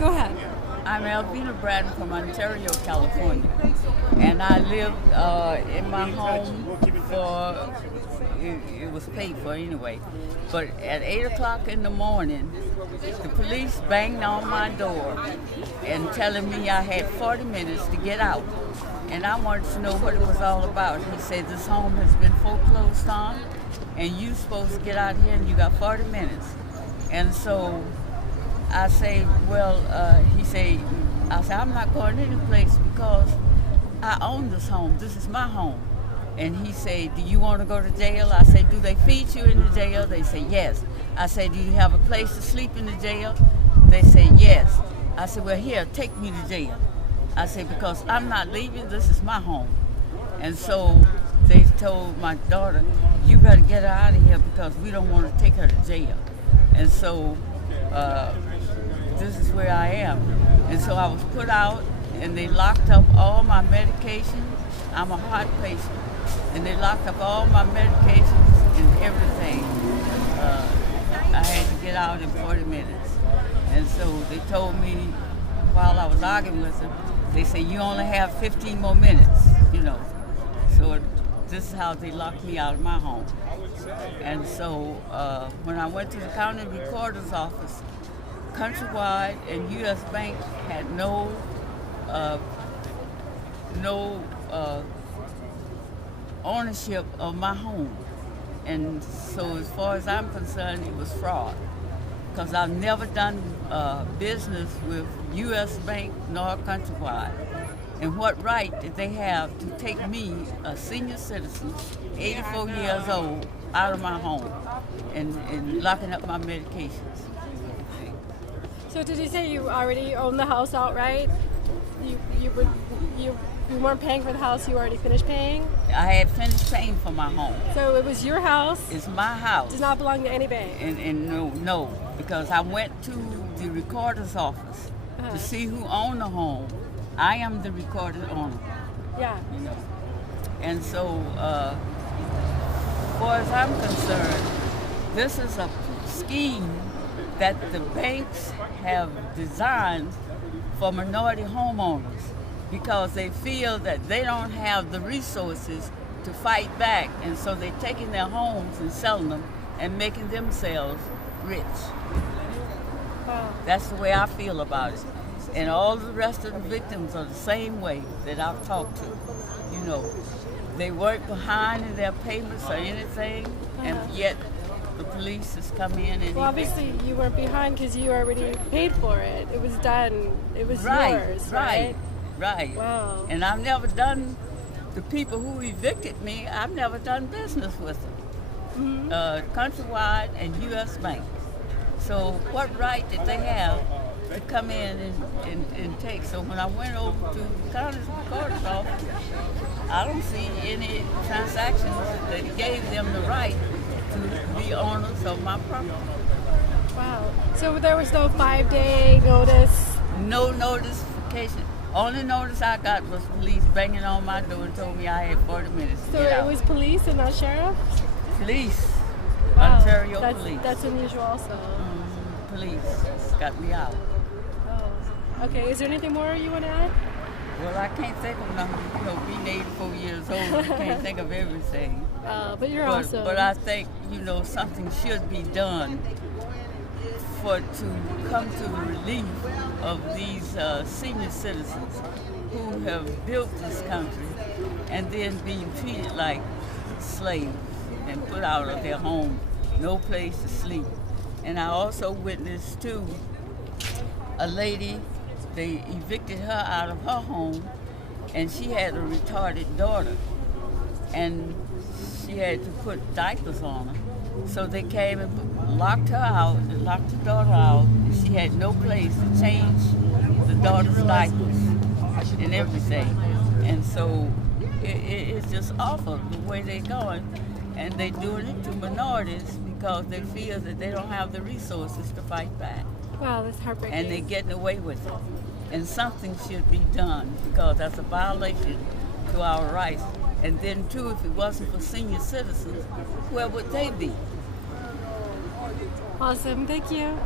Go ahead. I'm Elvina from Ontario, California, and I lived in my home for, it was paid for anyway, but at 8 o'clock in the morning, the police banged on my door and telling me I had 40 minutes to get out, and I wanted to know what it was all about. He said, this home has been foreclosed on, and you're supposed to get out here and you got 40 minutes. And so I say, well, he say, I'm not going any place because I own this home. This is my home. And he said, do you want to go to jail? I said, do they feed you in the jail? They say, yes. I said, do you have a place to sleep in the jail? They say, yes. I said, well, here, take me to jail. I said, because I'm not leaving. This is my home. And so they told my daughter, you better get her out of here because we don't want to take her to jail. And so this is where I am. And so I was put out, and they locked up all my medications. I'm a heart patient. And they locked up all my medications and everything. I had to get out in 40 minutes. And so they told me while I was arguing with them, they said, you only have 15 more minutes, you know. So this is how they locked me out of my home. And so when I went to the county recorder's office, Countrywide and U.S. Bank had no ownership of my home. And so as far as I'm concerned, it was fraud. Because I've never done business with U.S. Bank nor Countrywide. And what right did they have to take me, a senior citizen, 84 years old, out of my home and locking up my medications? So did you say you already own the house outright? You weren't paying for the house, you already finished paying? I had finished paying for my home. So it was your house? It's my house. Does not belong to any bank? And no, because I went to the recorder's office to see who owned the home. I am the recorded owner. Yeah. You know. And so, as far as I'm concerned, this is a scheme that the banks have designed for minority homeowners because they feel that they don't have the resources to fight back, and so they're taking their homes and selling them and making themselves rich. Wow. That's the way I feel about it. And all the rest of the victims are the same way that I've talked to. You know, they weren't behind in their payments or anything, and yet the police has come in and... Well, obviously you weren't behind because you already paid for it. It was done. It was yours, right? Right. Wow. And I've never done, the people who evicted me, I've never done business with them. Countrywide and U.S. Bank. So what right did they have to come in and take? So when I went over to the county recorder's office, I don't see any transactions that gave them the right to be owners of my property. Wow. So there was no 5-day notice? No notification. Only notice I got was police banging on my door and told me I had 40 minutes to So get out. it was police and not sheriff? Police. Wow. Ontario police. That's unusual also. Police got me out. Oh. Okay, is there anything more you want to add? Well, I can't think of nothing. You know, being 84 years old, you can't think of everything. But you're also... But I think, you know, something should be done to come to the relief of these senior citizens who have built this country and then being treated like slaves and put out of their home, no place to sleep. And I also witnessed, too, a lady, they evicted her out of her home, and she had a retarded daughter. And she had to put diapers on her. So they came and locked her out, and locked the daughter out, and she had no place to change the daughter's diapers and everything. And so it's just awful the way they're going. And they're doing it to minorities because they feel that they don't have the resources to fight back. Wow, that's heartbreaking. And they're getting away with it. And something should be done because that's a violation to our rights. And then, too, if it wasn't for senior citizens, where would they be? Awesome. Thank you.